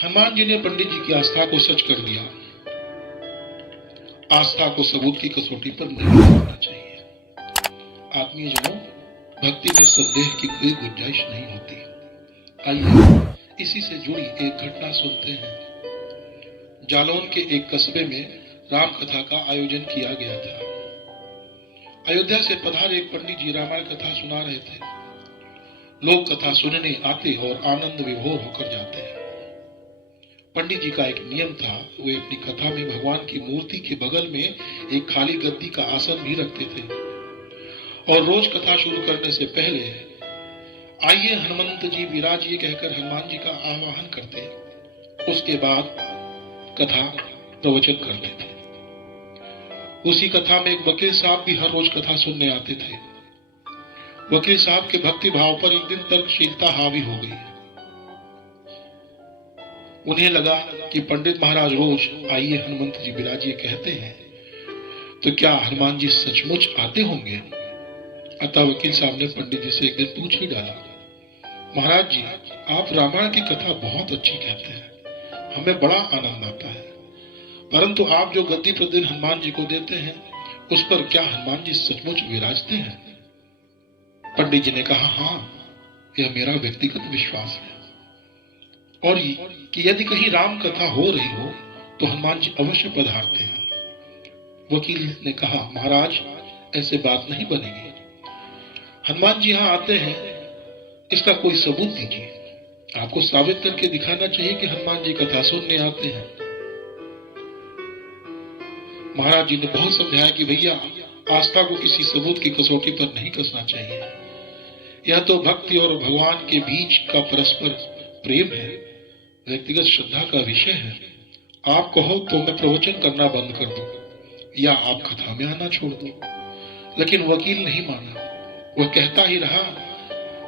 हनुमान जी ने पंडित जी की आस्था को सच कर दिया। आस्था को सबूत की कसौटी पर नहीं रखना चाहिए। आत्मीयजनों, भक्ति में संदेह की कोई गुंजाइश नहीं होती। आइए इसी से जुड़ी एक घटना सुनते हैं। जालौन के एक कस्बे में राम कथा का आयोजन किया गया था। अयोध्या से पधारे एक पंडित जी रामायण कथा सुना रहे थे। लोग कथा सुनने आते और आनंद विभोर होकर जाते हैं। पंडित जी का एक नियम था, वे अपनी कथा में भगवान की मूर्ति के बगल में एक खाली गद्दी का आसन भी रखते थे और रोज कथा शुरू करने से पहले आइए हनुमंत जी विराजिए कहकर हनुमान जी का आवाहन करते। उसके बाद कथा प्रवचन करते थे। उसी कथा में एक वकील साहब भी हर रोज कथा सुनने आते थे। वकील साहब के भक्ति भाव पर एक दिन तर्कशीलता हावी हो गई। उन्हें लगा कि पंडित महाराज रोज आइए हनुमंत जी विराजिए कहते हैं, तो क्या हनुमान जी सचमुच आते होंगे? अतः वकील साहब ने पंडित जी से एक दिन पूछ ही डाला, महाराज जी, आप रामायण की कथा बहुत अच्छी कहते हैं, हमें बड़ा आनंद आता है, परंतु आप जो गद्दी प्रतिदिन हनुमान जी को देते हैं, उस पर क्या हनुमान जी सचमुच विराजते हैं? पंडित जी ने कहा, हाँ, यह मेरा व्यक्तिगत विश्वास है और कि यदि कहीं राम कथा हो रही हो तो हनुमान जी अवश्य पधारते हैं। वकील ने कहा, महाराज, ऐसे बात नहीं बनेगी। हनुमान जी यहाँ आते हैं, इसका कोई सबूत दीजिए। आपको साबित करके दिखाना चाहिए कि हनुमान जी कथा सुनने आते हैं। महाराज जी ने बहुत समझाया कि भैया, आस्था को किसी सबूत की कसौटी पर नहीं कसना चाहिए। यह तो भक्ति और भगवान के बीच का परस्पर प्रेम है, व्यक्तिगत श्रद्धा का विषय है। आप कहो तो मैं प्रवचन करना बंद कर दूं या आप कथा में आना छोड़ दो। लेकिन वकील नहीं माना। वह कहता ही रहा,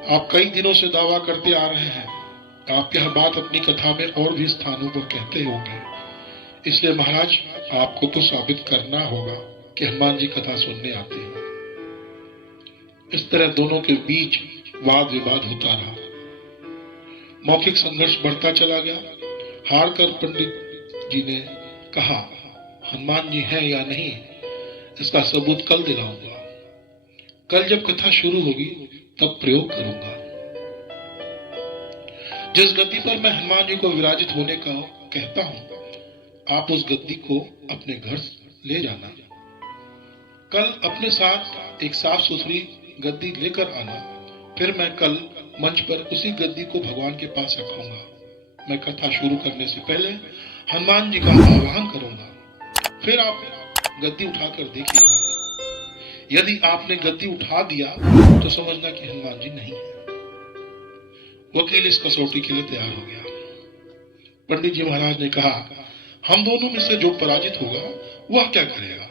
आप कई दिनों से दावा करते आ रहे हैं, आप यह बात अपनी कथा में और भी स्थानों पर कहते होंगे, इसलिए महाराज आपको तो साबित करना होगा कि हनुमान जी कथा सुनने आते हैं। इस तरह दोनों के बीच वाद विवाद होता रहा। मौखिक संघर्ष बढ़ता चला गया। हार कर पंडित जी ने कहा, हनुमान जी हैं या नहीं, इसका सबूत कल दिलाऊंगा। कल जब कथा शुरू होगी तब प्रयोग करूंगा। जिस गद्दी पर मैं हनुमान जी को विराजित होने का कहता हूं, आप उस गद्दी को अपने घर ले जाना। कल अपने साथ एक साफ सुथरी गद्दी लेकर आना। फिर मैं कल मंच पर उसी गद्दी को भगवान के पास रखूंगा। मैं कथा शुरू करने से पहले हनुमान जी का आह्वान करूंगा। फिर आप गद्दी उठाकर देखिएगा। यदि आपने गद्दी उठा दिया तो समझना कि हनुमान जी नहीं है। वकील इस कसौटी के लिए तैयार हो गया। पंडित जी महाराज ने कहा, हम दोनों में से जो पराजित होगा वह क्या करेगा,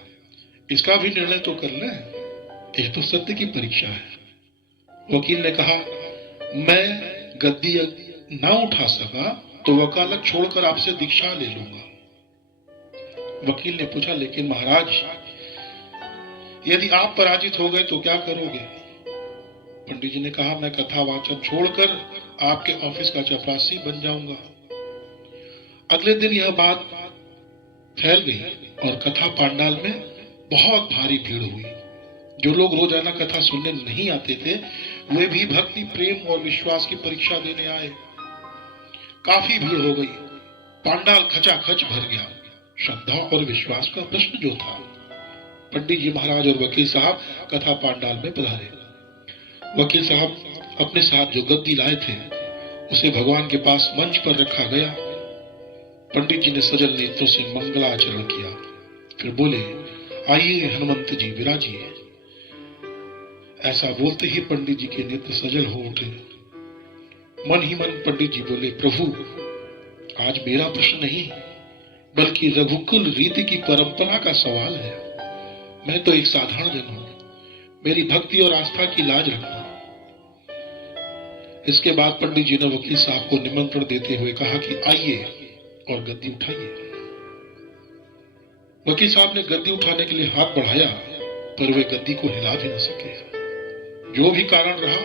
इसका भी निर्णय तो कर लें। यह तो सत्य की परीक्षा है। वकील ने कहा, मैं गद्दी ना उठा सका तो वकालत छोड़कर आपसे दीक्षा ले लूंगा। वकील ने पूछा, लेकिन महाराज, यदि आप पराजित हो गए तो क्या करोगे? पंडित जी ने कहा, मैं कथा वाचन छोड़कर आपके ऑफिस का चपरासी बन जाऊंगा। अगले दिन यह बात फैल गई और कथा पांडाल में बहुत भारी भीड़ हुई। जो लोग रोजाना कथा सुनने नहीं आते थे, वे भी भक्ति, प्रेम और विश्वास की परीक्षा देने आए। काफी भीड़ हो गई। पांडाल खचाखच भर गया। श्रद्धा और विश्वास का प्रश्न जो था। पंडित जी महाराज और वकील साहब कथा पांडाल में पधारे। वकील साहब अपने साथ जो गद्दी लाए थे उसे भगवान के पास मंच पर रखा गया। पंडित जी ने सजल नेत्रों से मंगलाचरण किया। फिर बोले, आइए हनुमंत जी विराजिए। ऐसा बोलते ही पंडित जी के नेत्र सजल हो उठे। मन ही मन पंडित जी बोले, प्रभु, आज मेरा प्रश्न नहीं बल्कि रघुकुल रीति की परंपरा का सवाल है। मैं तो एक साधारण जन हूं, मेरी भक्ति और आस्था की लाज रखना। इसके बाद पंडित जी ने वकील साहब को निमंत्रण देते हुए कहा कि आइए और गद्दी उठाइए। वकील साहब ने गद्दी उठाने के लिए हाथ बढ़ाया, पर वे गद्दी को हिला भी न सके। जो भी कारण रहा,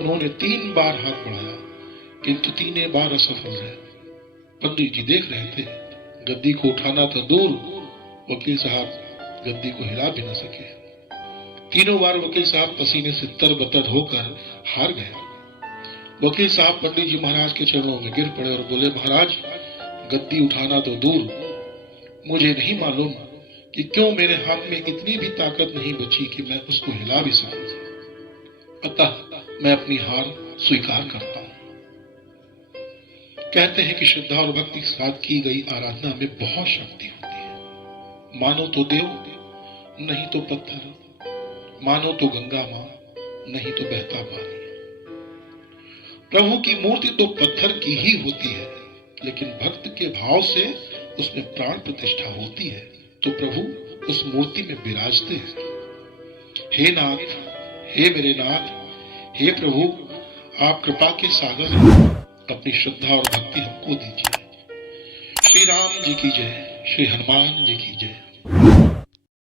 उन्होंने 3 बार हाथ बढ़ाया, किंतु तीनों बार असफल रहे। पंडित जी देख रहे थे। गद्दी को उठाना तो दूर, वकील साहब गद्दी को हिला भी न सके। तीनों बार वकील साहब पसीने से तरबतर होकर हार गए। वकील साहब पंडित जी महाराज के चरणों में गिर पड़े और बोले, महाराज गद्दी उठाना तो दूर, मुझे नहीं मालूम कि क्यों मेरे हाथ में इतनी भी ताकत नहीं बची कि मैं उसको हिला भी सकूं। अतः मैं अपनी हार स्वीकार करता हूं। कहते हैं कि श्रद्धा और भक्ति के साथ की गई आराधना में बहुत शक्ति होती है। मानो तो देव, नहीं तो पत्थर, मानो तो गंगा मां, नहीं तो बहता पानी। प्रभु की मूर्ति तो पत्थर की ही होती है, लेकिन भक्त के भाव से उसमें प्राण प्रतिष्ठा होती है तो प्रभु उस मूर्ति में विराजते हैं। हे नाथ, हे मेरे नाथ, हे प्रभु, आप कृपा के सागर हैं, अपनी श्रद्धा और भक्ति हमको दीजिए। श्री राम जी की जय, श्री हनुमान जी की जय।